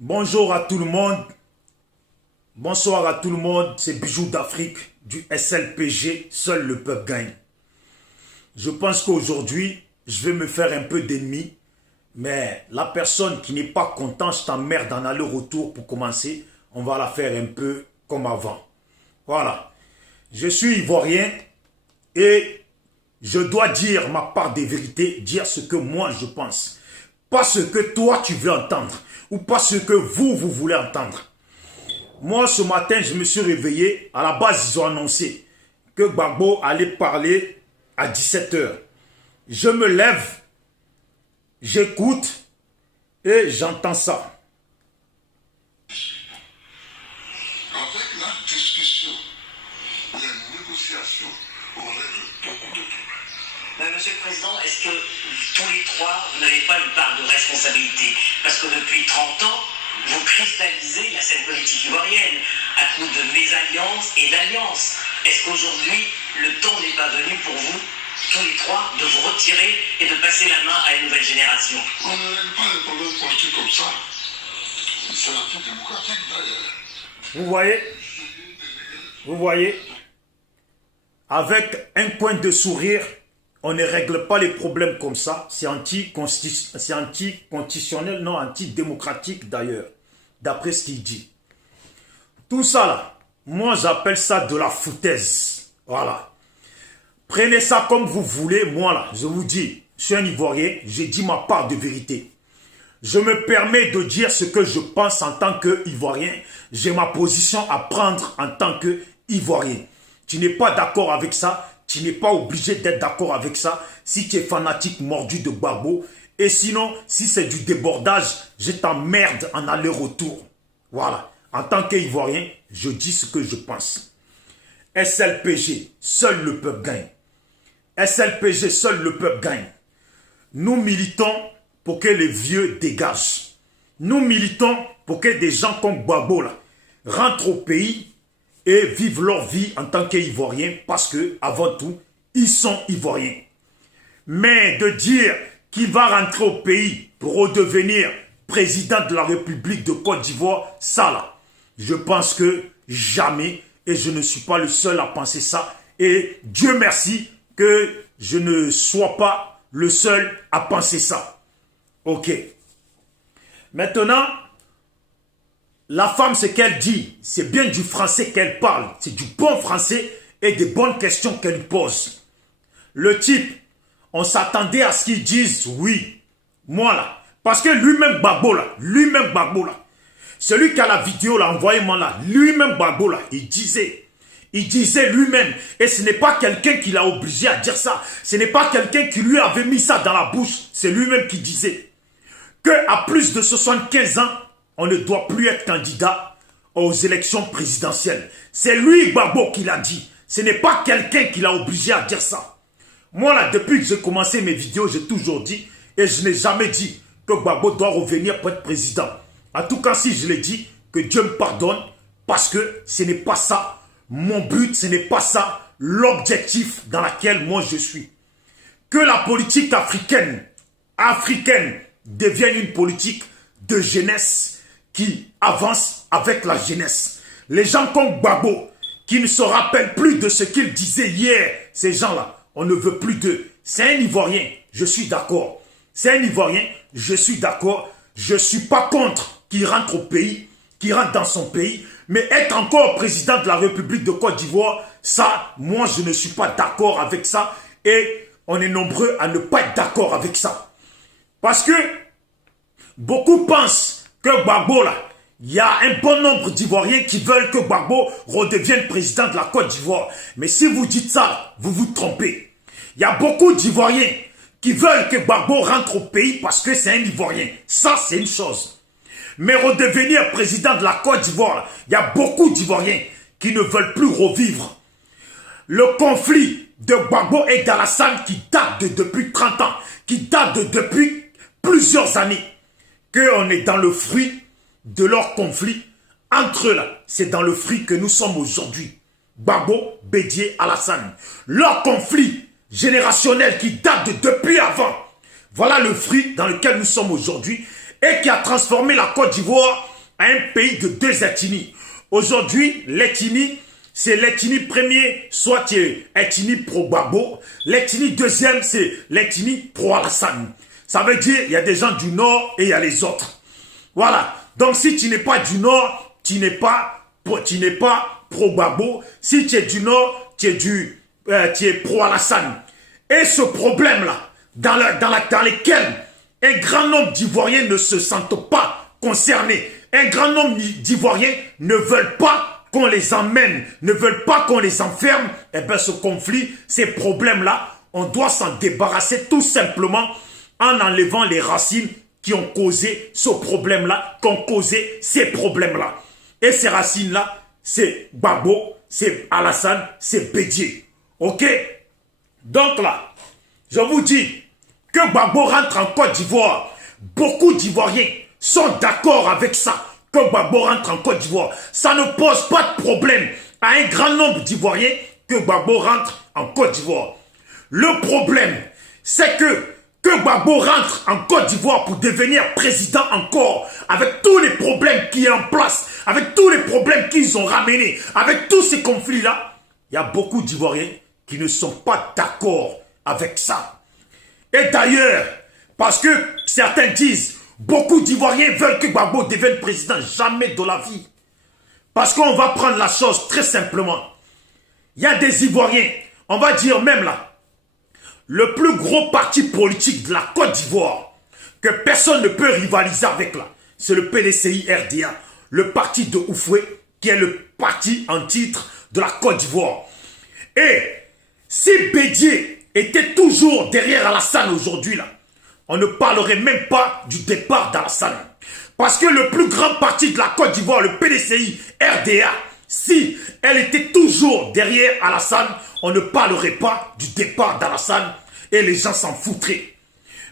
Bonjour à tout le monde. Bonsoir à tout le monde. C'est Bijoux d'Afrique du SLPG. Seul le peuple gagne. Je pense qu'aujourd'hui, je vais me faire un peu d'ennemis. Mais la personne qui n'est pas contente, je t'emmerde en aller-retour pour commencer. On va la faire un peu comme avant. Voilà. Je suis ivoirien et je dois dire ma part des vérités, dire ce que moi je pense. Pas ce que toi tu veux entendre ou pas ce que vous voulez entendre. Moi ce matin je me suis réveillé, à la base ils ont annoncé que Gbagbo allait parler à 17 h. Je me lève, j'écoute et j'entends ça. Avec la discussion, les négociations auraient beaucoup de problèmes. Mais Monsieur le Président, est-ce que tous les trois, vous n'avez pas une part de responsabilité? Parce que depuis 30 ans, vous cristallisez la scène politique ivoirienne à coup de mésalliances et d'alliances. Est-ce qu'aujourd'hui, le temps n'est pas venu pour vous, tous les trois, de vous retirer et de passer la main à une nouvelle génération? On ne règle pas les problèmes politiques comme ça. C'est la vie démocratique d'ailleurs. Vous voyez, avec un coin de sourire, on ne règle pas les problèmes comme ça. C'est anticonstitutionnel, non, antidémocratique d'ailleurs, d'après ce qu'il dit. Tout ça là, moi j'appelle ça de la foutaise. Voilà. Prenez ça comme vous voulez. Moi là, je vous dis, je suis un Ivoirien, j'ai dit ma part de vérité. Je me permets de dire ce que je pense en tant qu'Ivoirien. J'ai ma position à prendre en tant qu'Ivoirien. Tu n'es pas d'accord avec ça, tu n'es pas obligé d'être d'accord avec ça si tu es fanatique mordu de Gbagbo. Et sinon, si c'est du débordage, je t'emmerde en aller-retour. Voilà. En tant qu'Ivoirien, je dis ce que je pense. SLPG, seul le peuple gagne. SLPG, seul le peuple gagne. Nous militons pour que les vieux dégagent. Nous militons pour que des gens comme Gbagbo là, rentrent au pays et vivent leur vie en tant qu'Ivoiriens parce que, avant tout, ils sont Ivoiriens. Mais de dire qu'il va rentrer au pays pour redevenir président de la République de Côte d'Ivoire, ça là, je pense que jamais, et je ne suis pas le seul à penser ça, et Dieu merci que je ne sois pas le seul à penser ça. Ok. Maintenant, la femme, ce qu'elle dit, c'est bien du français qu'elle parle. C'est du bon français et des bonnes questions qu'elle pose. Le type, on s'attendait à ce qu'il dise oui. Moi là. Parce que lui-même Gbagbo là, celui qui a la vidéo là, envoyez-moi là, lui-même Gbagbo là, il disait lui-même, et ce n'est pas quelqu'un qui l'a obligé à dire ça, ce n'est pas quelqu'un qui lui avait mis ça dans la bouche, c'est lui-même qui disait qu'à plus de 75 ans, on ne doit plus être candidat aux élections présidentielles. C'est lui, Gbagbo, qui l'a dit. Ce n'est pas quelqu'un qui l'a obligé à dire ça. Moi, là, depuis que j'ai commencé mes vidéos, j'ai toujours dit, et je n'ai jamais dit que Gbagbo doit revenir pour être président. En tout cas, si je l'ai dit, que Dieu me pardonne, parce que ce n'est pas ça mon but, ce n'est pas ça l'objectif dans lequel moi je suis. Que la politique africaine devienne une politique de jeunesse qui avance avec la jeunesse. Les gens comme Gbagbo, qui ne se rappellent plus de ce qu'ils disaient hier, ces gens-là, on ne veut plus d'eux. C'est un Ivoirien, je suis d'accord. C'est un Ivoirien, je suis d'accord. Je ne suis pas contre qu'il rentre au pays, qu'il rentre dans son pays, mais être encore président de la République de Côte d'Ivoire, ça, moi, je ne suis pas d'accord avec ça. Et on est nombreux à ne pas être d'accord avec ça. Parce que beaucoup pensent que Gbagbo, là, il y a un bon nombre d'Ivoiriens qui veulent que Gbagbo redevienne président de la Côte d'Ivoire. Mais si vous dites ça, vous vous trompez. Il y a beaucoup d'Ivoiriens qui veulent que Gbagbo rentre au pays parce que c'est un Ivoirien. Ça, c'est une chose. Mais redevenir président de la Côte d'Ivoire, il y a beaucoup d'Ivoiriens qui ne veulent plus revivre. Le conflit de Gbagbo et d'Alassane qui date depuis 30 ans, qui date depuis plusieurs années, qu'on est dans le fruit de leur conflit entre eux là. C'est dans le fruit que nous sommes aujourd'hui. Gbagbo, Bédié, Alassane. Leur conflit générationnel qui date depuis avant. Voilà le fruit dans lequel nous sommes aujourd'hui. et qui a transformé la Côte d'Ivoire en un pays de deux ethnies. Aujourd'hui, l'ethnie, c'est l'ethnie premier, soit tu es ethnie pro-Gbagbo. L'ethnie deuxième, c'est l'ethnie pro-Alassane. Ça veut dire il y a des gens du Nord et il y a les autres. Voilà. Donc si tu n'es pas du Nord, tu n'es pas pro-Gbagbo. Si tu es du Nord, tu es pro-Alassane. Et ce problème-là, dans lequel un grand nombre d'Ivoiriens ne se sentent pas concernés, un grand nombre d'Ivoiriens ne veulent pas qu'on les emmène, ne veulent pas qu'on les enferme, eh bien ce conflit, ces problèmes-là, on doit s'en débarrasser tout simplement en enlevant les racines qui ont causé ce problème-là, qui ont causé ces problèmes-là. Et ces racines-là, c'est Gbagbo, c'est Alassane, c'est Bédié. Ok? Donc là, je vous dis que Gbagbo rentre en Côte d'Ivoire. Beaucoup d'Ivoiriens sont d'accord avec ça. Que Gbagbo rentre en Côte d'Ivoire. Ça ne pose pas de problème à un grand nombre d'Ivoiriens que Gbagbo rentre en Côte d'Ivoire. Le problème, c'est que Gbagbo rentre en Côte d'Ivoire pour devenir président encore, avec tous les problèmes qui sont en place, avec tous les problèmes qu'ils ont ramenés, avec tous ces conflits-là, il y a beaucoup d'Ivoiriens qui ne sont pas d'accord avec ça. Et d'ailleurs, parce que certains disent, beaucoup d'Ivoiriens veulent que Gbagbo devienne président. Jamais de la vie. Parce qu'on va prendre la chose très simplement. Il y a des Ivoiriens, on va dire même là, le plus gros parti politique de la Côte d'Ivoire, que personne ne peut rivaliser avec là, c'est le PDCI-RDA, le parti de Oufoué, qui est le parti en titre de la Côte d'Ivoire. Et si Bédié était toujours derrière Alassane aujourd'hui là, on ne parlerait même pas du départ d'Alassane. Parce que le plus grand parti de la Côte d'Ivoire, le PDCI-RDA, si elle était toujours derrière Alassane, on ne parlerait pas du départ d'Alassane et les gens s'en foutraient.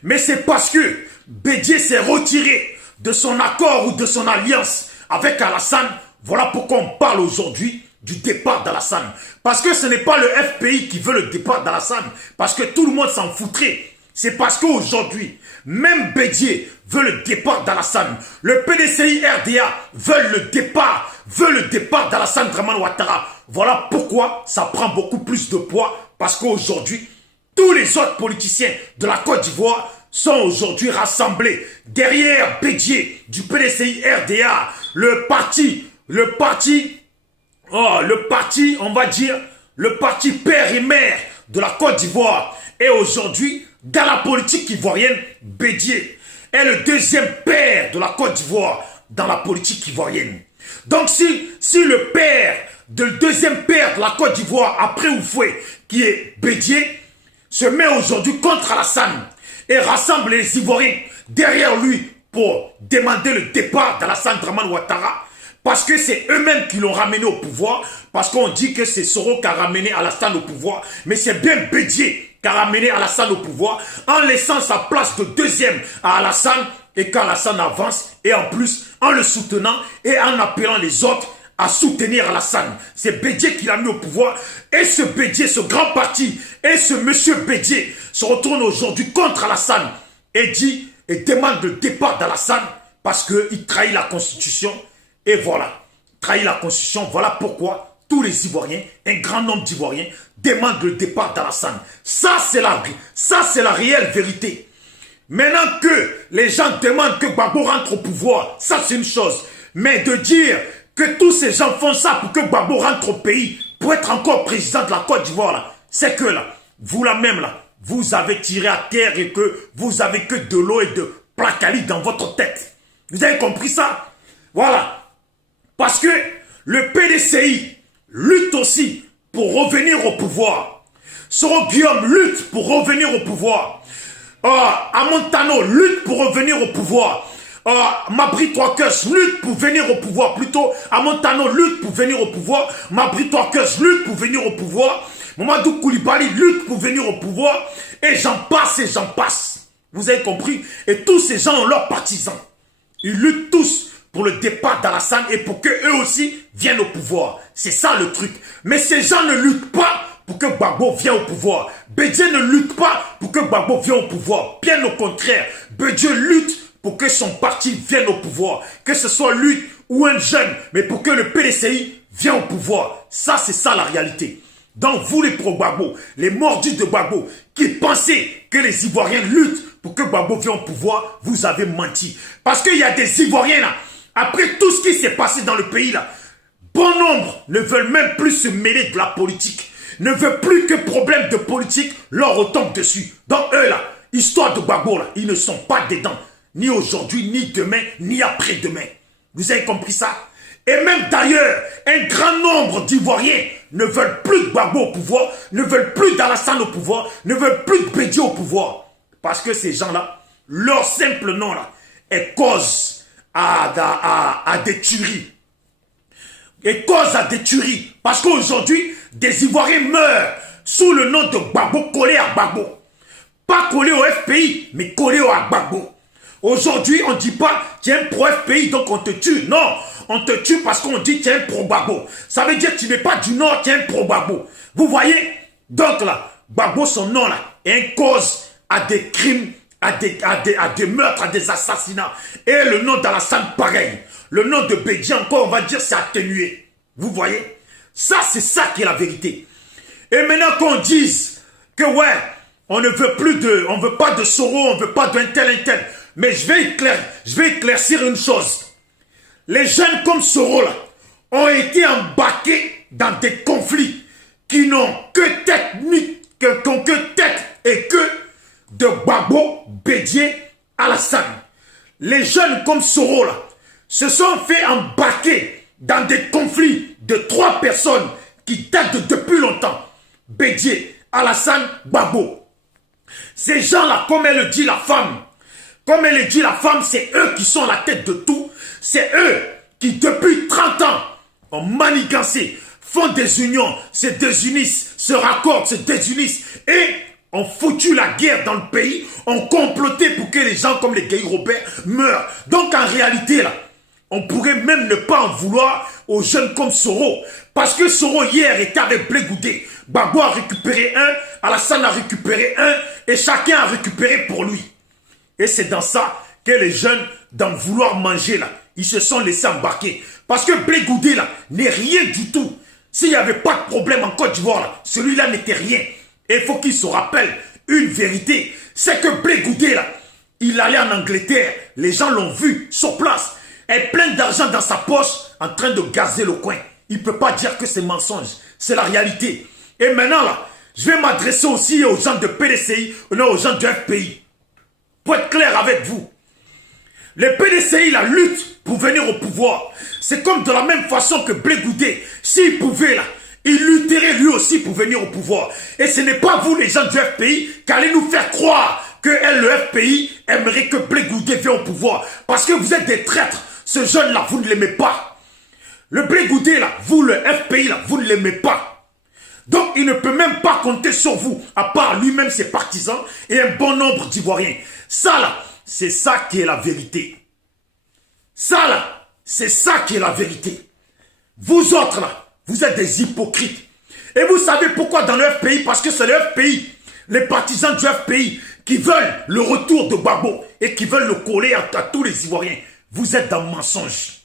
Mais c'est parce que Bédié s'est retiré de son accord ou de son alliance avec Alassane. Voilà pourquoi on parle aujourd'hui du départ d'Alassane. Parce que ce n'est pas le FPI qui veut le départ d'Alassane. Parce que tout le monde s'en foutrait. C'est parce qu'aujourd'hui, même Bédié veut le départ d'Alassane. Le PDCI-RDA veut le départ d'Alassane Dramane Ouattara. Voilà pourquoi ça prend beaucoup plus de poids. Parce qu'aujourd'hui, tous les autres politiciens de la Côte d'Ivoire sont aujourd'hui rassemblés derrière Bédié du PDCI-RDA. Le parti, on va dire, le parti père et mère de la Côte d'Ivoire. Et aujourd'hui, dans la politique ivoirienne, Bédié est le deuxième père de la Côte d'Ivoire dans la politique ivoirienne. Donc si le deuxième père de la Côte d'Ivoire, après Oufoué, qui est Bédié, se met aujourd'hui contre Alassane et rassemble les Ivoiriens derrière lui pour demander le départ d'Alassane Dramane Ouattara, parce que c'est eux-mêmes qui l'ont ramené au pouvoir, parce qu'on dit que c'est Soro qui a ramené Alassane au pouvoir, mais c'est bien Bédié qui a ramené Alassane au pouvoir, en laissant sa place de deuxième à Alassane, et qu'Alassane avance, et en plus, en le soutenant, et en appelant les autres à soutenir Alassane. C'est Bédié qui l'a mis au pouvoir, et ce Bédié, ce grand parti, et ce monsieur Bédié se retourne aujourd'hui contre Alassane, et demande le départ d'Alassane, parce qu'il trahit la Constitution. Et voilà, trahit la Constitution, voilà pourquoi tous les Ivoiriens, un grand nombre d'Ivoiriens, demandent le départ d'Alassane. Ça, c'est la réelle vérité. Maintenant que les gens demandent que Gbagbo rentre au pouvoir, ça c'est une chose. Mais de dire que tous ces gens font ça pour que Gbagbo rentre au pays, pour être encore président de la Côte d'Ivoire, c'est que là, vous là même là, vous avez tiré à terre et que vous avez que de l'eau et de placali dans votre tête. Vous avez compris ça? Voilà. Parce que le PDCI lutte aussi pour revenir au pouvoir. Soro Guillaume lutte pour revenir au pouvoir. Amontano lutte pour revenir au pouvoir. Mabri Touakes lutte pour venir au pouvoir. Plutôt, Amontano lutte pour venir au pouvoir. Mabri Touakes lutte pour venir au pouvoir. Mamadou Koulibaly lutte pour venir au pouvoir. Et j'en passe et j'en passe. Vous avez compris? Et tous ces gens ont leurs partisans. Ils luttent tous pour le départ d'Alassane et pour qu'eux aussi viennent au pouvoir. C'est ça le truc. Mais ces gens ne luttent pas pour que Gbagbo vienne au pouvoir. Bédié ne lutte pas pour que Gbagbo vienne au pouvoir. Bien au contraire, Bédié lutte pour que son parti vienne au pouvoir. Que ce soit lui ou un jeune, mais pour que le PDCI vienne au pouvoir. Ça, c'est ça la réalité. Donc vous les pro-Gbagbo, les mordus de Gbagbo, qui pensez que les Ivoiriens luttent pour que Gbagbo vienne au pouvoir, vous avez menti. Parce qu'il y a des Ivoiriens là, après tout ce qui s'est passé dans le pays là, bon nombre ne veulent même plus se mêler de la politique, ne veulent plus que problème de politique leur retombe dessus. Donc eux là, histoire de Gbagbo là, ils ne sont pas dedans, ni aujourd'hui, ni demain, ni après-demain. Vous avez compris ça? Et même d'ailleurs, un grand nombre d'Ivoiriens ne veulent plus de Gbagbo au pouvoir, ne veulent plus d'Alassane au pouvoir, ne veulent plus de Bédié au pouvoir. Parce que ces gens-là, leur simple nom là, est cause à des tueries. Et cause à des tueries. Parce qu'aujourd'hui, des Ivoiriens meurent sous le nom de Gbagbo, collé à Gbagbo. Pas collé au FPI, mais collé à Gbagbo. Aujourd'hui, on ne dit pas tu es un pro-FPI, donc on te tue. Non, on te tue parce qu'on dit tu es un pro-Gbagbo. Ça veut dire que tu n'es pas du Nord, tu es un pro-Gbagbo. Vous voyez? Donc là, Gbagbo, son nom là, est une cause à des crimes, à des meurtres, à des assassinats. Et le nom d'Alassane, pareil. Le nom de Bédié, encore, on va dire, c'est atténué. Vous voyez? Ça, c'est ça qui est la vérité. Et maintenant qu'on dise que ouais, on ne veut plus de, on veut pas de Soro, on veut pas d'un tel. Mais je vais éclaircir une chose. Les jeunes comme Soro là, ont été embarqués dans des conflits qui n'ont que tête et que de Gbagbo, Bédié, Alassane. Les jeunes comme Soro là, se sont fait embarquer dans des conflits de 3 personnes qui datent depuis longtemps. Bédié, Alassane, Gbagbo. Ces gens-là, comme elle le dit la femme, c'est eux qui sont la tête de tout. C'est eux qui, depuis 30 ans, ont manigancé, font des unions, se désunissent, se raccordent, se désunissent et ont foutu la guerre dans le pays, ont comploté pour que les gens comme les Guy Robert meurent. Donc en réalité, là, on pourrait même ne pas en vouloir aux jeunes comme Soro. Parce que Soro hier était avec Blé Goudé. Gbagbo a récupéré un, Alassane a récupéré un, et chacun a récupéré pour lui. Et c'est dans ça que les jeunes, dans vouloir manger là, ils se sont laissés embarquer. Parce que Blé Goudé là, n'est rien du tout. S'il n'y avait pas de problème en Côte d'Ivoire là, celui-là n'était rien. Et il faut qu'il se rappelle une vérité. C'est que Blé Goudé là, il allait en Angleterre, les gens l'ont vu sur place. Et plein d'argent dans sa poche, en train de gazer le coin. Il ne peut pas dire que c'est mensonge. C'est la réalité. Et maintenant, là, je vais m'adresser aussi aux gens de PDCI, non, aux gens du FPI. Pour être clair avec vous. Les PDCI, la lutte pour venir au pouvoir. C'est comme de la même façon que Blé Goudé. S'il pouvait, là, il lutterait lui aussi pour venir au pouvoir. Et ce n'est pas vous, les gens du FPI, qui allez nous faire croire que le FPI aimerait que Blé Goudé vienne au pouvoir. Parce que vous êtes des traîtres. Ce jeune-là, vous ne l'aimez pas. Le Blé Goudé, là, vous, le FPI, là, vous ne l'aimez pas. Donc, il ne peut même pas compter sur vous, à part lui-même, ses partisans, et un bon nombre d'Ivoiriens. Ça, là, c'est ça qui est la vérité. Ça, là, c'est ça qui est la vérité. Vous autres, là, vous êtes des hypocrites. Et vous savez pourquoi dans le FPI? Parce que c'est le FPI, les partisans du FPI, qui veulent le retour de Gbagbo, et qui veulent le coller à tous les Ivoiriens. Vous êtes dans le mensonge.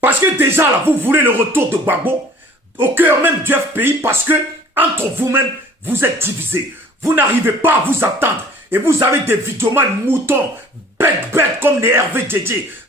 Parce que déjà, là, vous voulez le retour de Gbagbo au cœur même du FPI parce que, entre vous-même, vous êtes divisés. Vous n'arrivez pas à vous entendre. Et vous avez des vidéomans moutons, bêtes comme les Hervé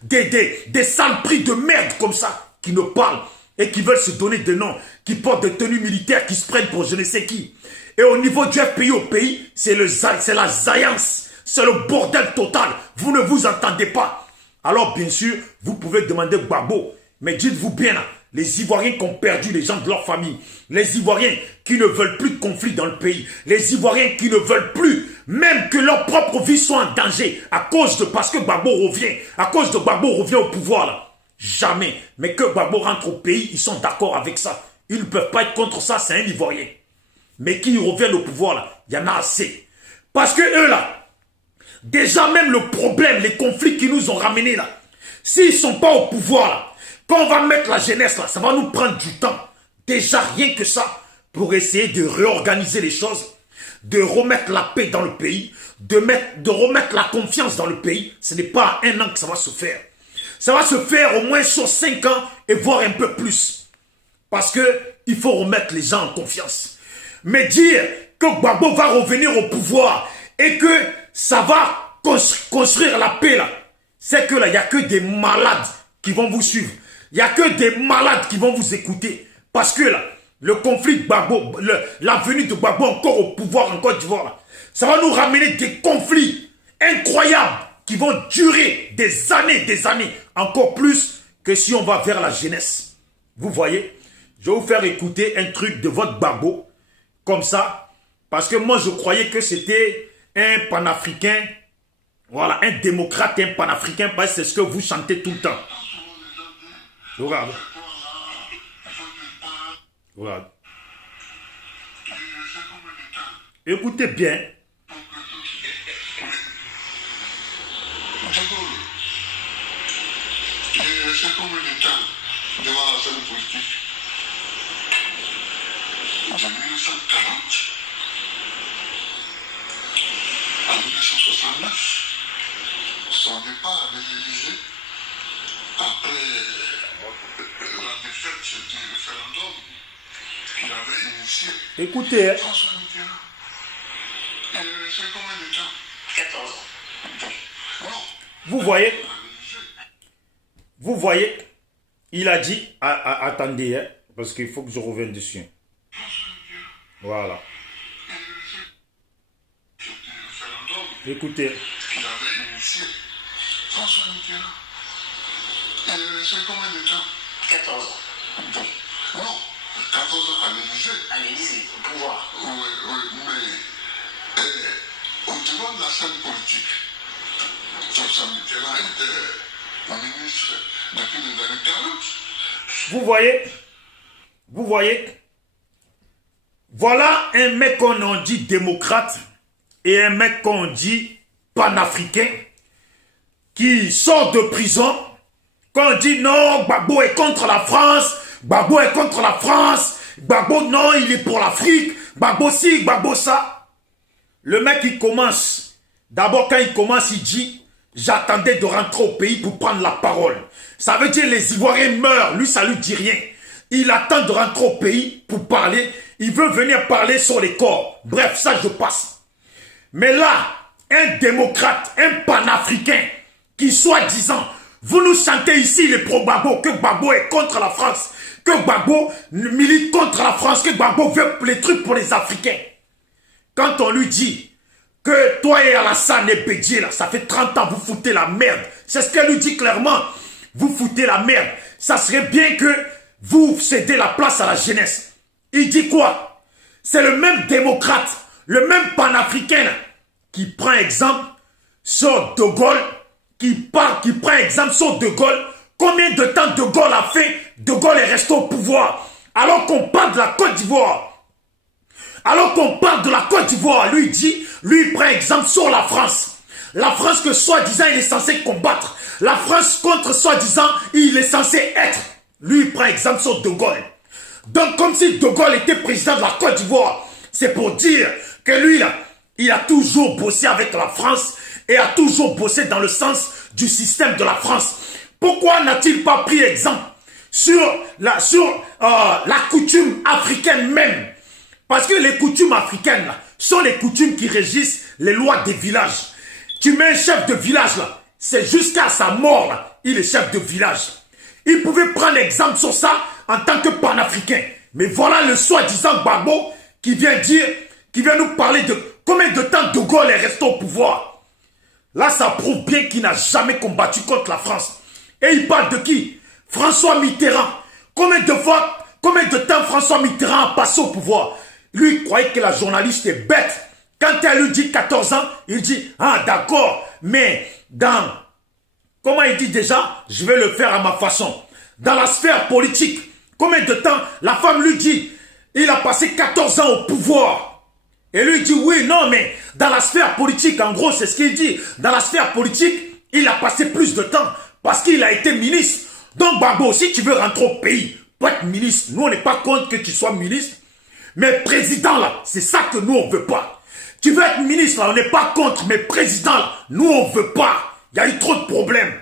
Dédé, des saleperies de merde comme ça, qui nous parlent et qui veulent se donner des noms, qui portent des tenues militaires, qui se prennent pour je ne sais qui. Et au niveau du FPI au pays, c'est la zaïance. C'est le bordel total. Vous ne vous entendez pas. Alors, bien sûr, vous pouvez demander Gbagbo. Mais dites-vous bien, là, les Ivoiriens qui ont perdu les gens de leur famille, les Ivoiriens qui ne veulent plus de conflit dans le pays, les Ivoiriens qui ne veulent plus, même que leur propre vie soit en danger, parce que Gbagbo revient, à cause de Gbagbo revient au pouvoir, là. Jamais. Mais que Gbagbo rentre au pays, ils sont d'accord avec ça. Ils ne peuvent pas être contre ça, c'est un Ivoirien. Mais qui reviennent au pouvoir, là, il y en a assez. Parce que eux, là, déjà même le problème, les conflits qui nous ont ramenés là, s'ils ne sont pas au pouvoir là, quand on va mettre la jeunesse là, ça va nous prendre du temps. Déjà rien que ça, pour essayer de réorganiser les choses. de remettre la paix dans le pays, de remettre la confiance dans le pays. Ce n'est pas en un an que ça va se faire. Ça va se faire au moins sur 5 ans et voire un peu plus. Parce qu'il faut remettre les gens en confiance. Mais dire que Gbagbo va revenir au pouvoir et que ça va construire la paix là, c'est que là, il n'y a que des malades qui vont vous suivre. Il n'y a que des malades qui vont vous écouter. Parce que là, le conflit de Gbagbo, la venue de Gbagbo encore au pouvoir en Côte d'Ivoire, ça va nous ramener des conflits incroyables qui vont durer des années, encore plus que si on va vers la jeunesse. Vous voyez, je vais vous faire écouter un truc de votre Gbagbo, comme ça, parce que moi je croyais que c'était un panafricain, voilà, un démocrate, un panafricain, parce que c'est ce que vous chantez tout le temps. Regarde. Regarde. Écoutez bien. C'est combien de temps devant la scène politique? En 1940, en 1969, son départ de l'Élysée, après la défaite du référendum qu'il avait initié. Écoutez. François Mitterrand, c'est combien de temps? 14 ans. Vous voyez? Vous voyez? Il a dit, attendez, hein, parce qu'il faut que je revienne dessus. Voilà. Écoutez. Qu'il avait initié. François Mitterrand. C'est combien de temps? 14 ans. Non, 14 ans à l'Élysée. À l'Élysée, au pouvoir. Oui, mais au devant de la scène politique, François Mitterrand était ministre depuis les années 40. Vous voyez? Vous voyez? Voilà un mec qu'on en dit démocrate et un mec qu'on dit panafricain qui sort de prison. Quand on dit non, Gbagbo est contre la France, Gbagbo est contre la France, Gbagbo non, il est pour l'Afrique, Gbagbo ci, Gbagbo ça. Le mec il commence, d'abord quand il commence il dit j'attendais de rentrer au pays pour prendre la parole. Ça veut dire les Ivoiriens meurent, lui ça lui dit rien. Il attend de rentrer au pays pour parler, il veut venir parler sur les corps. Bref, ça je passe. Mais là, un démocrate, un panafricain qui soi-disant, vous nous chantez ici les pro-Gbagbo, que Gbagbo est contre la France, que Gbagbo milite contre la France, que Gbagbo veut les trucs pour les Africains. Quand on lui dit que toi et Alassane et Bédié, là, ça fait 30 ans, vous foutez la merde. C'est ce qu'elle lui dit clairement. Vous foutez la merde. Ça serait bien que vous cédez la place à la jeunesse. Il dit quoi? C'est le même démocrate, le même panafricain là, qui prend exemple sur De Gaulle, qui prend exemple sur De Gaulle. Combien de temps De Gaulle a fait? De Gaulle est resté au pouvoir. Alors qu'on parle de la Côte d'Ivoire. Alors qu'on parle de la Côte d'Ivoire, lui dit, lui prend exemple sur la France. La France que soi-disant il est censé combattre. La France contre soi-disant il est censé être. Lui prend exemple sur De Gaulle. Donc comme si De Gaulle était président de la Côte d'Ivoire. C'est pour dire que lui là, il a toujours bossé avec la France et a toujours bossé dans le sens du système de la France. Pourquoi n'a-t-il pas pris exemple sur la coutume africaine même? Parce que les coutumes africaines là, sont les coutumes qui régissent les lois des villages. Tu mets un chef de village là, c'est jusqu'à sa mort là, il est chef de village. Il pouvait prendre exemple sur ça en tant que panafricain. Mais voilà le soi-disant Gbagbo qui vient nous parler de combien de temps De Gaulle est resté au pouvoir. Là, ça prouve bien qu'il n'a jamais combattu contre la France. Et il parle de qui? François Mitterrand. Combien de temps François Mitterrand a passé au pouvoir? Lui, il croyait que la journaliste est bête. Quand elle lui dit 14 ans, il dit, ah d'accord, mais comment il dit déjà? Je vais le faire à ma façon. Dans la sphère politique, combien de temps? La femme lui dit, il a passé 14 ans au pouvoir. Et lui dit, oui, non, mais dans la sphère politique, en gros, c'est ce qu'il dit. Dans la sphère politique, il a passé plus de temps parce qu'il a été ministre. Donc, Gbagbo, si tu veux rentrer au pays pour être ministre, nous, on n'est pas contre que tu sois ministre. Mais président, là, c'est ça que nous, on ne veut pas. Tu veux être ministre, là, on n'est pas contre, mais président, là, nous, on ne veut pas. Il y a eu trop de problèmes.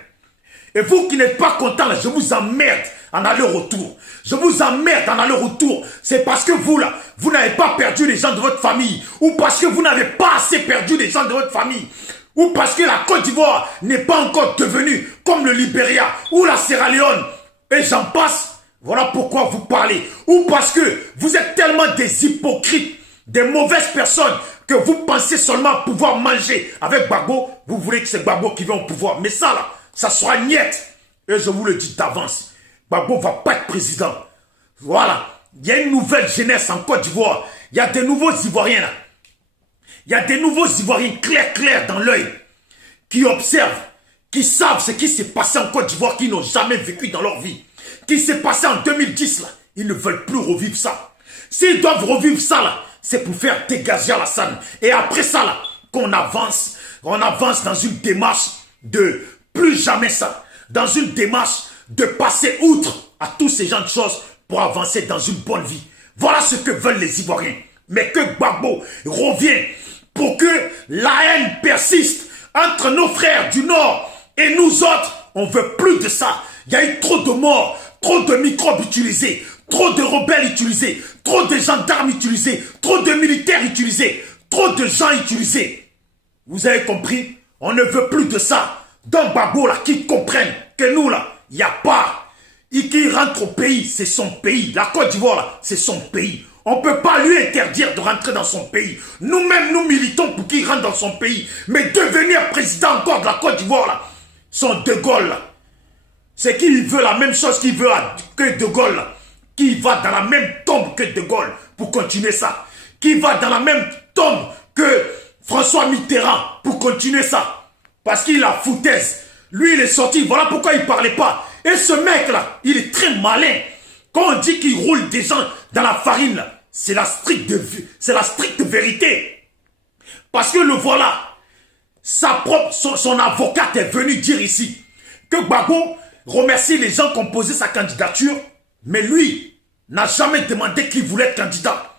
Et vous qui n'êtes pas content, là, je vous emmerde en aller-retour. Je vous emmerde en aller-retour. C'est parce que vous, là, vous n'avez pas perdu les gens de votre famille. Ou parce que vous n'avez pas assez perdu les gens de votre famille. Ou parce que la Côte d'Ivoire n'est pas encore devenue comme le Libéria ou la Sierra Leone. Et j'en passe. Voilà pourquoi vous parlez. Ou parce que vous êtes tellement des hypocrites, des mauvaises personnes, que vous pensez seulement pouvoir manger avec Gbagbo. Vous voulez que c'est Gbagbo qui vient au pouvoir. Mais ça, là, ça sera niette. Et je vous le dis d'avance. Gbagbo ne va pas être président. Voilà. Il y a une nouvelle jeunesse en Côte d'Ivoire. Il y a des nouveaux Ivoiriens là. Il y a des nouveaux Ivoiriens clairs dans l'œil. Qui observent, qui savent ce qui s'est passé en Côte d'Ivoire, qui n'ont jamais vécu dans leur vie. Qui s'est passé en 2010 là. Ils ne veulent plus revivre ça. S'ils doivent revivre ça là, c'est pour faire dégager Alassane. Et après ça là, qu'on avance. On avance dans une démarche de plus jamais ça. Dans une démarche de passer outre à tous ces genres de choses pour avancer dans une bonne vie. Voilà ce que veulent les Ivoiriens. Mais que Gbagbo revienne pour que la haine persiste entre nos frères du Nord et nous autres. On veut plus de ça. Il y a eu trop de morts, trop de microbes utilisés, trop de rebelles utilisés, trop de gendarmes utilisés, trop de militaires utilisés, trop de gens utilisés. Vous avez compris? On ne veut plus de ça. Donc Gbagbo là, qui comprennent que nous là, il n'y a pas. Et qui rentre au pays, c'est son pays. La Côte d'Ivoire là, c'est son pays. On ne peut pas lui interdire de rentrer dans son pays. Nous-mêmes, nous militons pour qu'il rentre dans son pays. Mais devenir président encore de la Côte d'Ivoire là, son De Gaulle là, c'est qu'il veut la même chose qu'il veut que De Gaulle là. Qui va dans la même tombe que De Gaulle pour continuer ça. Qui va dans la même tombe que François Mitterrand pour continuer ça. Parce qu'il a foutaise. Lui, il est sorti. Voilà pourquoi il ne parlait pas. Et ce mec-là, il est très malin. Quand on dit qu'il roule des gens dans la farine, c'est la stricte vérité. Parce que le voilà, son avocate est venu dire ici que Gbagbo remercie les gens qui ont posé sa candidature, mais lui n'a jamais demandé qu'il voulait être candidat.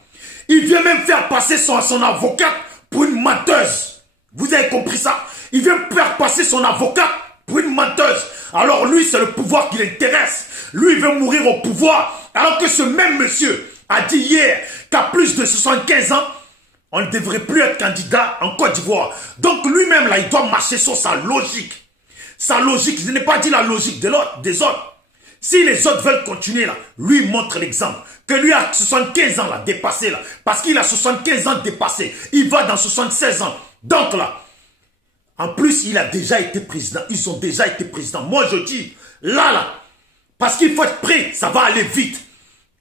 Il vient même faire passer son avocate pour une menteuse. Vous avez compris ça? Il vient faire passer son avocate pour une menteuse. Alors lui, c'est le pouvoir qui l'intéresse. Lui, il veut mourir au pouvoir. Alors que ce même monsieur a dit hier qu'à plus de 75 ans, on ne devrait plus être candidat en Côte d'Ivoire. Donc lui-même, là, il doit marcher sur sa logique. Sa logique, je n'ai pas dit la logique des autres. Si les autres veulent continuer, là, lui montre l'exemple. Que lui a 75 ans, là, dépassé, là. Parce qu'il a 75 ans dépassé. Il va dans 76 ans. Donc, là, en plus, il a déjà été président. Ils ont déjà été présidents. Moi, je dis, là, parce qu'il faut être prêt, ça va aller vite.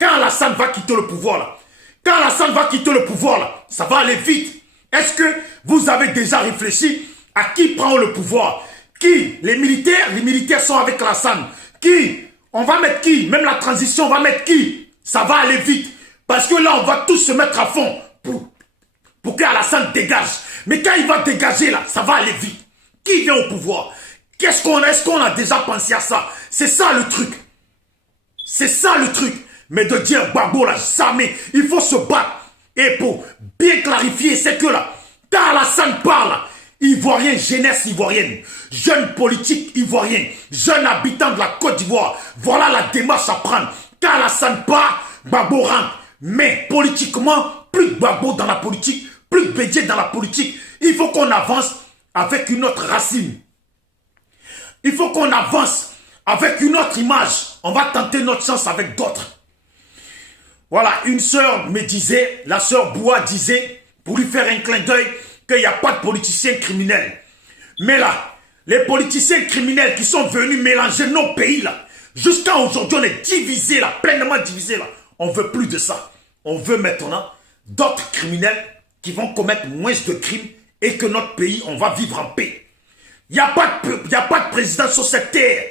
Quand Alassane va quitter le pouvoir, là, quand Alassane va quitter le pouvoir, là, ça va aller vite. Est-ce que vous avez déjà réfléchi à qui prend le pouvoir? Qui? Les militaires sont avec Alassane. Qui? On va mettre qui? Même la transition, on va mettre qui? Ça va aller vite. Parce que là, on va tous se mettre à fond pour qu'Alassane dégage. Mais quand il va dégager, là, ça va aller vite. Qui vient au pouvoir? Est-ce qu'on a déjà pensé à ça? C'est ça le truc. C'est ça le truc. Mais de dire Gbagbo, là, jamais. Il faut se battre. Et pour bien clarifier, c'est que là, quand Alassane parle, Ivoirien, jeunesse ivoirienne, jeunes politiques ivoiriens, jeunes habitants de la Côte d'Ivoire, voilà la démarche à prendre. Quand Alassane part, Gbagbo rentre. Mais politiquement, plus de Gbagbo dans la politique, plus de Bédié dans la politique. Il faut qu'on avance avec une autre racine. Il faut qu'on avance avec une autre image. On va tenter notre chance avec d'autres. Voilà, une sœur me disait, la sœur Boua disait, pour lui faire un clin d'œil, qu'il n'y a pas de politiciens criminels. Mais là, les politiciens criminels qui sont venus mélanger nos pays là, jusqu'à aujourd'hui, on est divisé là, pleinement divisé là. On ne veut plus de ça. On veut maintenant d'autres criminels qui vont commettre moins de crimes et que notre pays, on va vivre en paix. Il n'y a pas de président sur cette terre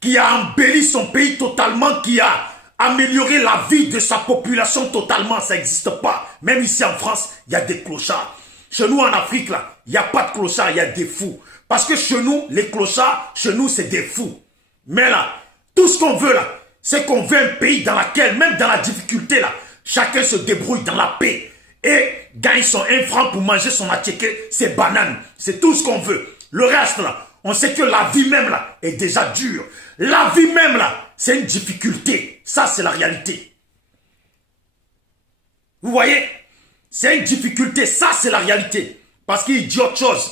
qui a embelli son pays totalement, qui a amélioré la vie de sa population totalement. Ça n'existe pas. Même ici en France, il y a des clochards. Chez nous en Afrique, là, il n'y a pas de clochards, il y a des fous. Parce que chez nous, les clochards, chez nous, c'est des fous. Mais là, tout ce qu'on veut là, c'est qu'on veut un pays dans lequel, même dans la difficulté là, chacun se débrouille dans la paix. et gagne son 1 franc pour manger son attiéké, ses bananes. C'est tout ce qu'on veut. Le reste là, on sait que la vie même là est déjà dure. La vie même là, c'est une difficulté. Ça, c'est la réalité. Vous voyez? C'est une difficulté. Ça, c'est la réalité. Parce qu'il dit autre chose.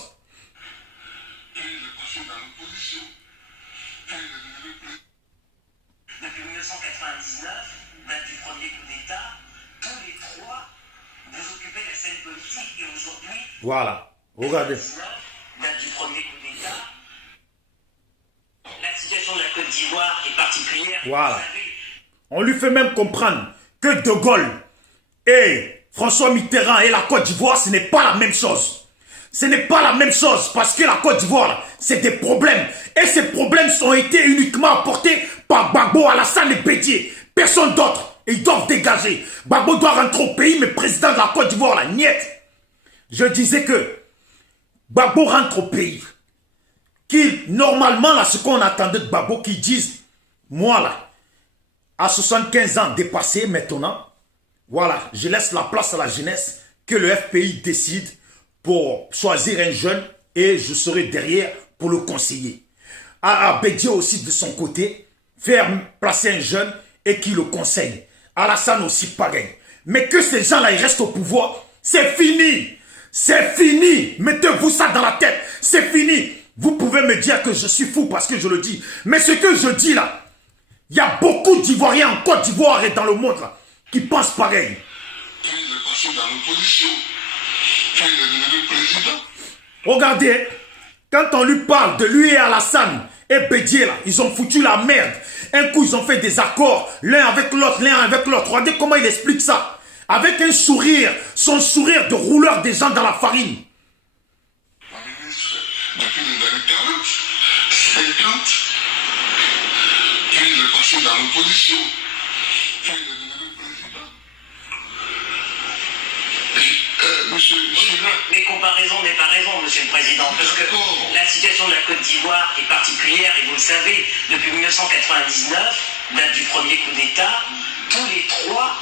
Depuis 1999, date du premier coup d'État, tous les trois, vous occupez la scène politique et aujourd'hui, Voilà. Regardez. date du premier coup d'État, la situation de la Côte d'Ivoire est particulière. Voilà. Vous savez, On lui fait même comprendre que De Gaulle et François Mitterrand et la Côte d'Ivoire, ce n'est pas la même chose. Ce n'est pas la même chose parce que la Côte d'Ivoire, c'est des problèmes. Et ces problèmes ont été uniquement apportés par Gbagbo, Alassane et Bédié. Personne d'autre. Et ils doivent dégager. Gbagbo doit rentrer au pays, mais président de la Côte d'Ivoire, la niette. Je disais que Gbagbo rentre au pays. Normalement, là, ce qu'on attendait de Gbagbo, qu'ils disent, moi là, à 75 ans dépassé maintenant, voilà, je laisse la place à la jeunesse, que le FPI décide pour choisir un jeune et je serai derrière pour le conseiller. À Bédié aussi de son côté, faire placer un jeune et qui le conseille. Alassane aussi pareil. Mais que ces gens-là, ils restent au pouvoir, c'est fini. C'est fini. Mettez-vous ça dans la tête. C'est fini. Vous pouvez me dire que je suis fou parce que je le dis. Mais ce que je dis là, il y a beaucoup d'Ivoiriens en Côte d'Ivoire et dans le monde là, qui pensent pareil. Puis il est passé dans l'opposition. Puis il est devenu président. Regardez, quand on lui parle de lui et Alassane et Bédié, là, ils ont foutu la merde. Un coup, ils ont fait des accords, l'un avec l'autre, l'un avec l'autre. Regardez comment il explique ça. Avec un sourire, son sourire de rouleur des gens dans la farine. Un ministre depuis les années 40, 50. Puis il est passé dans l'opposition. Puis il est devenu président. Monsieur Chirac, mais comparaison n'est pas raison, Monsieur le Président, parce que D'accord. la situation de la Côte d'Ivoire est particulière et vous le savez, depuis 1999, date du premier coup d'État, tous les trois,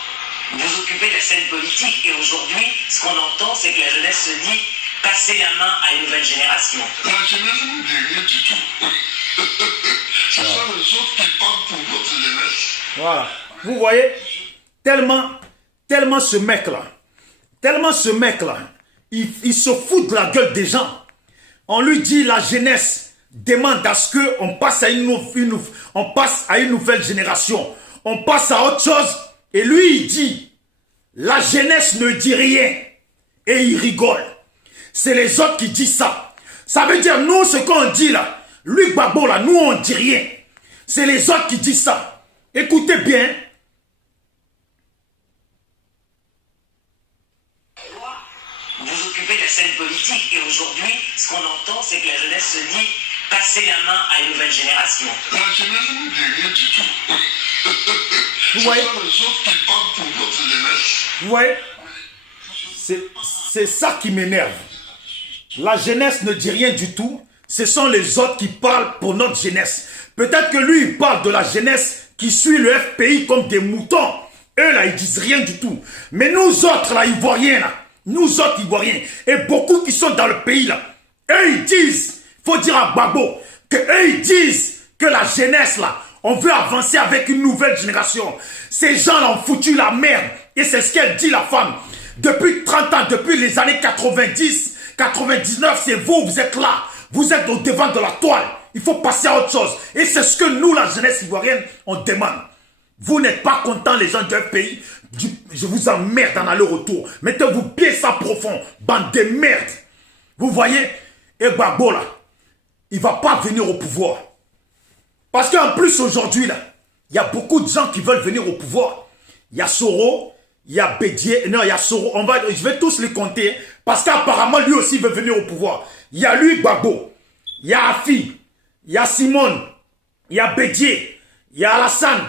vous occupez la scène politique et aujourd'hui, ce qu'on entend, c'est que la jeunesse se dit passer la main à une nouvelle génération. la jeunesse ne dit rien du tout. Ce sont les autres qui parlent pour notre jeunesse. Voilà. Vous voyez, tellement ce mec-là, il se fout de la gueule des gens. On lui dit, la jeunesse demande à ce qu'on passe à une nouvelle génération. On passe à autre chose. Et lui, il dit, la jeunesse ne dit rien. Et il rigole. C'est les autres qui disent ça. Ça veut dire, nous, ce qu'on dit là, lui, Gbagbo, là, nous, on dit rien. C'est les autres qui disent ça. Écoutez bien. Vous occupez la scène politique et aujourd'hui, ce qu'on entend, c'est que la jeunesse se dit passer la main à une nouvelle génération. La jeunesse ne dit rien du tout. Ce voyez? sont les autres qui parlent pour notre jeunesse. Vous voyez? C'est ça qui m'énerve. La jeunesse ne dit rien du tout. Ce sont les autres qui parlent pour notre jeunesse. Peut-être que lui, il parle de la jeunesse qui suit le FPI comme des moutons. Eux, là, ils disent rien du tout. Mais nous autres, là, Ivoiriens, là, nous autres Ivoiriens, et beaucoup qui sont dans le pays, là, eux, ils disent, faut dire à Gbagbo, que eux, ils disent que la jeunesse, là, on veut avancer avec une nouvelle génération. Ces gens-là ont foutu la merde. Et c'est ce qu'elle dit, la femme. Depuis 30 ans, depuis les années 90, 99, c'est vous, vous êtes là. Vous êtes au devant de la toile. Il faut passer à autre chose. Et c'est ce que nous, la jeunesse ivoirienne, on demande. Vous n'êtes pas contents, les gens du pays. Je vous emmerde en aller-retour. Mettez-vous bien ça profond. Bande de merde. Vous voyez? Et Gbagbo, là, il ne va pas venir au pouvoir. Parce qu'en plus, aujourd'hui, là, il y a beaucoup de gens qui veulent venir au pouvoir. Il y a Soro, il y a Bédié, non, il y a Soro. Je vais tous les compter. Parce qu'apparemment, lui aussi veut venir au pouvoir. Il y a lui, Gbagbo. Il y a Afi. Il y a Simone. Il y a Bédié. Il y a Alassane.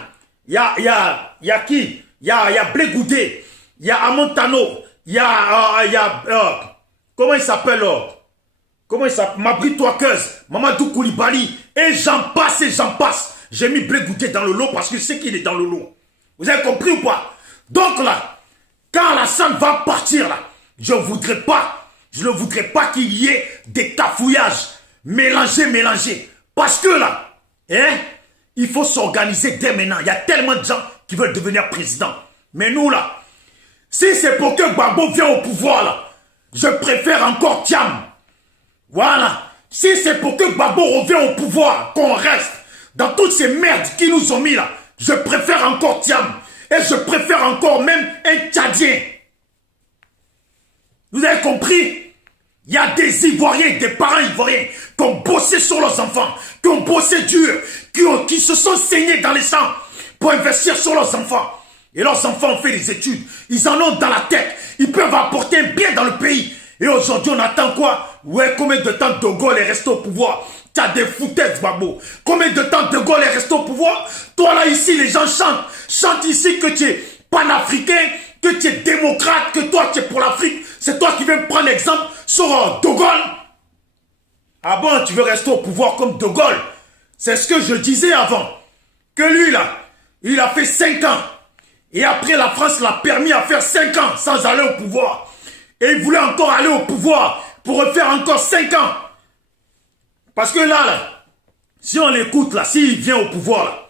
Il y a qui? Il y a Blé Goudé. Il y a Amontano. Il y a comment il s'appelle? Mabri Touakeuse. Mamadou Koulibaly. Et j'en passe et j'en passe. J'ai mis Blé Goudé dans le lot parce que je sais qu'il est dans le lot. Vous avez compris ou pas? Donc là, Quand Alassane va partir là, je ne voudrais pas qu'il y ait des cafouillages mélangés. Parce que là, il faut s'organiser dès maintenant. Il y a tellement de gens qui veulent devenir président. Mais nous là, si c'est pour que Gbagbo vienne au pouvoir là, je préfère encore Thiam. Voilà. Si c'est pour que Gbagbo revienne au pouvoir, qu'on reste dans toutes ces merdes qu'ils nous ont mis là, je préfère encore Thiam. Et je préfère encore même un Tchadien. Vous avez compris? Il y a des Ivoiriens, des parents Ivoiriens qui ont bossé sur leurs enfants, qui ont bossé dur, qui se sont saignés dans les champs pour investir sur leurs enfants. Et leurs enfants ont fait des études. Ils en ont dans la tête. Ils peuvent apporter un bien dans le pays. Et aujourd'hui, on attend quoi? Ouais, combien de temps De Gaulle est resté au pouvoir? Tu as des foutaises, Gbagbo. Combien de temps De Gaulle est resté au pouvoir? Toi, là, ici, les gens chantent. Chantent ici que tu es panafricain, que tu es démocrate, que toi, tu es pour l'Afrique. C'est toi qui viens me prendre exemple sur De Gaulle. Ah bon, tu veux rester au pouvoir comme De Gaulle? C'est ce que je disais avant. Que lui, là, il a fait 5 ans. Et après, la France l'a permis à faire 5 ans sans aller au pouvoir. Et il voulait encore aller au pouvoir pour refaire encore 5 ans. Parce que là, si on l'écoute, là, s'il vient au pouvoir, là,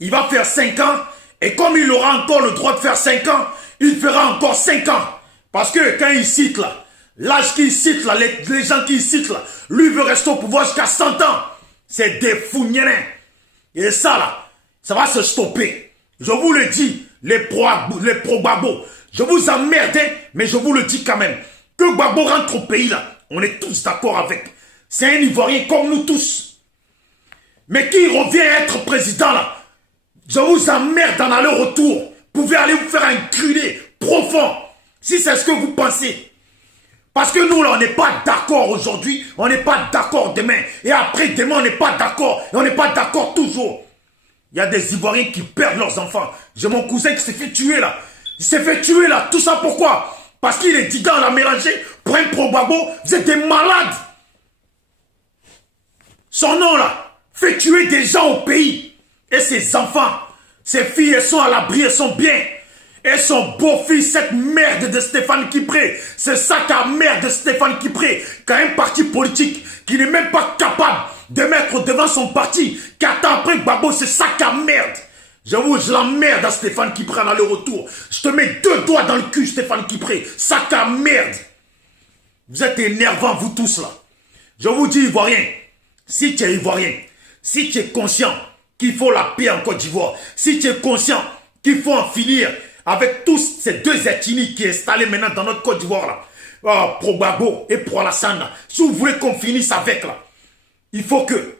il va faire 5 ans. Et comme il aura encore le droit de faire 5 ans, il fera encore 5 ans. Parce que quand il cite, là, l'âge qu'il cite, là, les gens qu'il cite, là, lui veut rester au pouvoir jusqu'à 100 ans. C'est des fougnérins. Et ça, là, ça va se stopper. Je vous le dis, les pro-Gbagbo. Je vous emmerde, mais je vous le dis quand même. Que Gbagbo rentre au pays, là, on est tous d'accord avec. C'est un Ivoirien comme nous tous. Mais qui revient à être président, là, je vous emmerde en aller-retour. Vous pouvez aller vous faire un grillé profond, si c'est ce que vous pensez. Parce que nous, là, on n'est pas d'accord aujourd'hui, on n'est pas d'accord demain. Et après demain, on n'est pas d'accord. Et on n'est pas d'accord toujours. Il y a des Ivoiriens qui perdent leurs enfants. J'ai mon cousin qui s'est fait tuer, là. Il s'est fait tuer, là. Tout ça pourquoi? Parce qu'il est dit dans la mélangé pour un pro-Gbagbo. Vous êtes des malades. Son nom, là, fait tuer des gens au pays. Et ses enfants, ses filles, elles sont à l'abri, elles sont bien. Et son beau-fils, cette merde de Stéphane Kipré, ce sac à merde de Stéphane Kipré, qui a un parti politique qui n'est même pas capable de mettre devant son parti, qui attend après Gbagbo, ce sac à merde. J'avoue, je l'emmerde à Stéphane Kipré en aller-retour. Je te mets 2 doigts dans le cul, Stéphane Kipré. Sac à merde. Vous êtes énervants, vous tous, là. Je vous dis, Ivoirien, si tu es Ivoirien, si tu es conscient qu'il faut la paix en Côte d'Ivoire, si tu es conscient qu'il faut en finir avec tous ces 2 ethnies qui sont installées maintenant dans notre Côte d'Ivoire, là, pro Gbagbo et pro Alassane, là. Si vous voulez qu'on finisse avec, là, il faut que,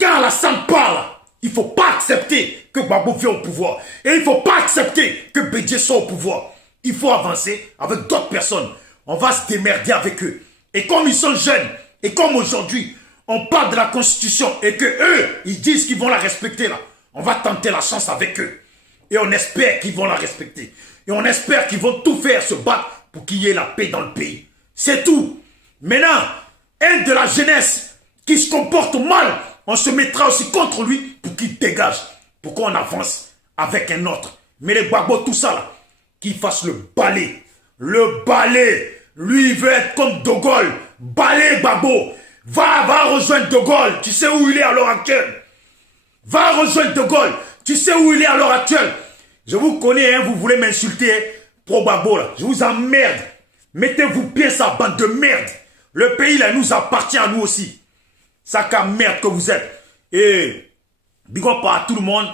quand Alassane parle, il ne faut pas accepter que Gbagbo vienne au pouvoir. Et il ne faut pas accepter que Bédié soit au pouvoir. Il faut avancer avec d'autres personnes. On va se démerder avec eux. Et comme ils sont jeunes, et comme aujourd'hui, on parle de la Constitution et que eux, ils disent qu'ils vont la respecter là, on va tenter la chance avec eux. Et on espère qu'ils vont la respecter. Et on espère qu'ils vont tout faire, se battre pour qu'il y ait la paix dans le pays. C'est tout. Maintenant, un de la jeunesse qui se comporte mal, on se mettra aussi contre lui pour qu'il dégage. Pour qu'on avance avec un autre. Mais les Gbagbo, tout ça là, qu'il fasse le balai. Le balai. Lui, il veut être comme De Gaulle. Balai, Gbagbo. Va rejoindre De Gaulle. Tu sais où il est à l'heure actuelle. Va rejoindre De Gaulle. Tu sais où il est à l'heure actuelle. Je vous connais, hein, vous voulez m'insulter, hein, pro Gbagbo là. Je vous emmerde. Mettez-vous bien sa bande de merde. Le pays là nous appartient à nous aussi. Sac à merde que vous êtes. Et big up à tout le monde.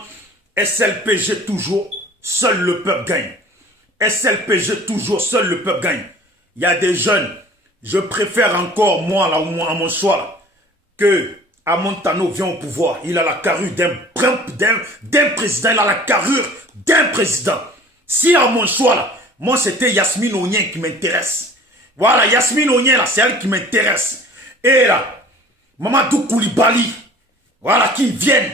SLPG toujours, seul le peuple gagne. SLPG toujours, seul le peuple gagne. Il y a des jeunes, je préfère encore moi là, à mon choix là, que Amontano vient au pouvoir. Il a la carrure d'un président, il a la carrure d'un président. Si à mon choix là, moi c'était Yasmine Onien qui m'intéresse. Voilà, Yasmine Onien là, c'est elle qui m'intéresse. Et là, Mamadou Koulibaly, voilà, qui viennent.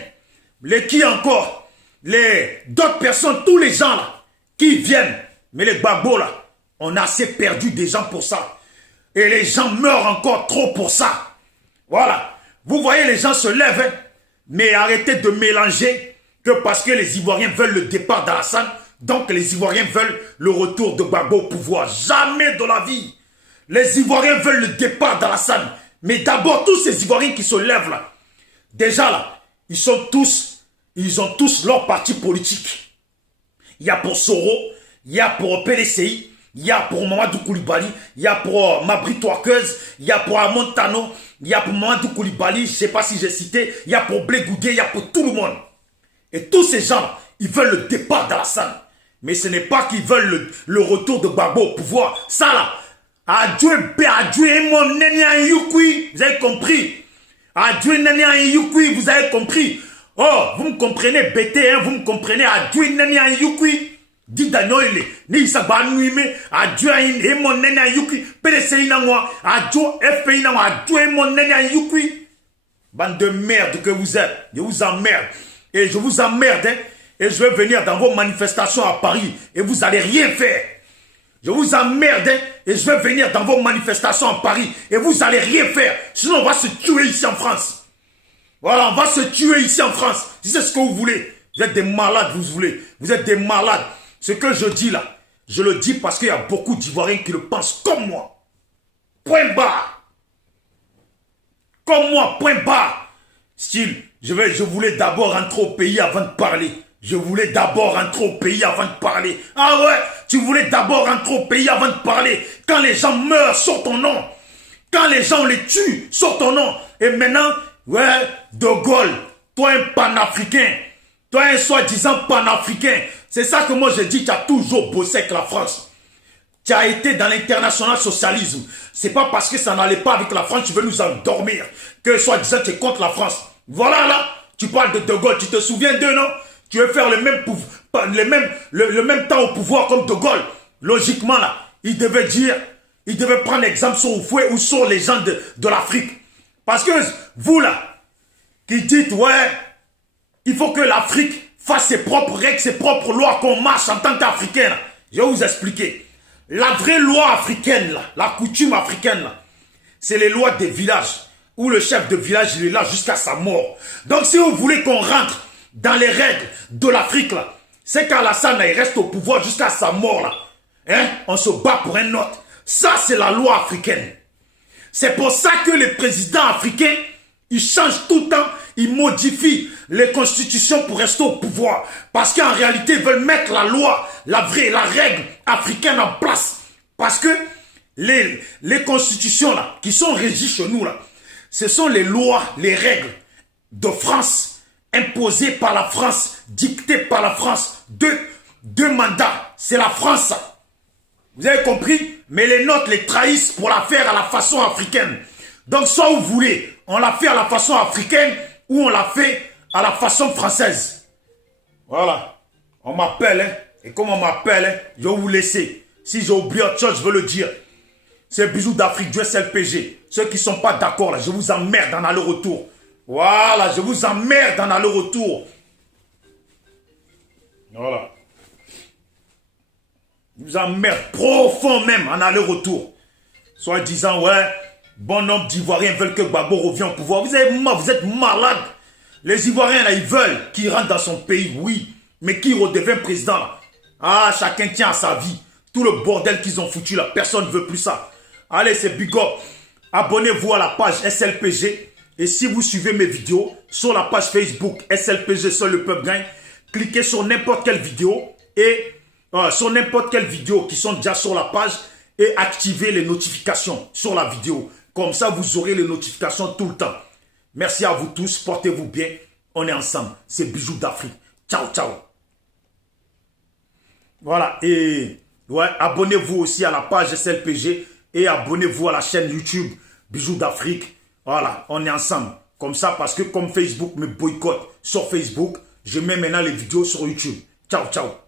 Les qui encore, d'autres personnes, tous les gens là, qui viennent. Mais les Gbagbo là, on a assez perdu des gens pour ça. Et les gens meurent encore trop pour ça. Voilà. Vous voyez, les gens se lèvent, hein, mais arrêtez de mélanger que parce que les Ivoiriens veulent le départ d'Alassane, Donc les Ivoiriens veulent le retour de Gbagbo au pouvoir. Jamais de la vie. Les Ivoiriens veulent le départ d'Alassane. Mais d'abord, tous ces Ivoiriens qui se lèvent là, déjà là, ils ont tous leur parti politique. Il y a pour Soro, il y a pour PDCI, il y a pour Mamadou Koulibaly, il y a pour Mabri Touakeuse, il y a pour Amontano, il y a pour Mamadou Koulibaly, je ne sais pas si j'ai cité, il y a pour Blé Goudé, il y a pour tout le monde. Et tous ces gens, ils veulent le départ d'Alassane. Mais ce n'est pas qu'ils veulent le retour de Gbagbo au pouvoir. Ça là, adieu mon nenia yukui, vous avez compris. Adieu nenia yukui, vous avez compris. Oh, vous me comprenez, BT, hein, vous me comprenez, adieu nenia yukui. Dit Daniel, ni Saba Nuime, adieu mon nenia yukui. PDC moi, adieu FPI moi, adieu mon nenia yukui. Bande de merde que vous êtes, je vous emmerde. Et je vous emmerde, hein. Et je vais venir dans vos manifestations à Paris et vous n'allez rien faire. Je vous emmerde et je vais venir dans vos manifestations à Paris et vous n'allez rien faire. Sinon, on va se tuer ici en France. Voilà, on va se tuer ici en France. Si c'est ce que vous voulez. Vous êtes des malades, vous voulez. Vous êtes des malades. Ce que je dis là, je le dis parce qu'il y a beaucoup d'Ivoiriens qui le pensent comme moi. Point barre. Comme moi, point barre. Style, je voulais d'abord rentrer au pays avant de parler. Je voulais d'abord rentrer au pays avant de parler. Ah ouais, tu voulais d'abord rentrer au pays avant de parler. Quand les gens meurent sur ton nom. Quand les gens les tuent sur ton nom. Et maintenant, ouais, De Gaulle, toi un panafricain. Toi un soi-disant panafricain. C'est ça que moi je dis, tu as toujours bossé avec la France. Tu as été dans l'international socialisme. C'est pas parce que ça n'allait pas avec la France, tu veux nous endormir. Que soi-disant tu es contre la France. Voilà là, tu parles de Gaulle, tu te souviens d'eux, non? Tu veux faire le même temps au pouvoir comme De Gaulle. Logiquement, là, il devait prendre exemple sur Oufoué ou sur les gens de l'Afrique. Parce que vous, là, qui dites, ouais, il faut que l'Afrique fasse ses propres règles, ses propres lois, qu'on marche en tant qu'Africain. Je vais vous expliquer. La vraie loi africaine, là, la coutume africaine, là, c'est les lois des villages, où le chef de village, il est là jusqu'à sa mort. Donc, si vous voulez qu'on rentre dans les règles de l'Afrique, là, c'est qu'Alassane, il reste au pouvoir jusqu'à sa mort, là. Hein? On se bat pour un autre. Ça, c'est la loi africaine. C'est pour ça que les présidents africains, ils changent tout le temps, ils modifient les constitutions pour rester au pouvoir. Parce qu'en réalité, ils veulent mettre la loi, la règle africaine en place. Parce que les constitutions, là, qui sont régies chez nous, là, ce sont les lois, les règles de France, imposé par la France, dicté par la France, deux mandats, c'est la France. Vous avez compris? Mais les nôtres les trahissent pour la faire à la façon africaine. Donc soit vous voulez, on la fait à la façon africaine ou on la fait à la façon française. Voilà. On m'appelle, hein, et comme on m'appelle, hein, je vais vous laisser. Si j'ai oublié autre chose, je veux le dire. C'est Bijou d'Afrique du SLPG. Ceux qui ne sont pas d'accord, là, je vous emmerde en aller-retour. Voilà, je vous emmerde en aller-retour. Voilà. Je vous emmerde profond même en aller-retour. Soit disant, ouais, bon nombre d'Ivoiriens veulent que Gbagbo revienne au pouvoir. Vous êtes malades. Les Ivoiriens, là, ils veulent qu'il rentre dans son pays, oui. Mais qu'il redevienne président, là. Ah, chacun tient à sa vie. Tout le bordel qu'ils ont foutu, là, personne ne veut plus ça. Allez, c'est big up. Abonnez-vous à la page SLPG. Et si vous suivez mes vidéos sur la page Facebook SLPG Seul le Peuple Gagne, cliquez sur n'importe quelle vidéo et sur n'importe quelle vidéo qui sont déjà sur la page et activez les notifications sur la vidéo. Comme ça, vous aurez les notifications tout le temps. Merci à vous tous. Portez-vous bien. On est ensemble. C'est Bijou d'Afrique. Ciao, ciao. Voilà. Et ouais, abonnez-vous aussi à la page SLPG et abonnez-vous à la chaîne YouTube Bijou d'Afrique. Voilà, on est ensemble. Comme ça, parce que comme Facebook me boycotte sur Facebook, je mets maintenant les vidéos sur YouTube. Ciao, ciao.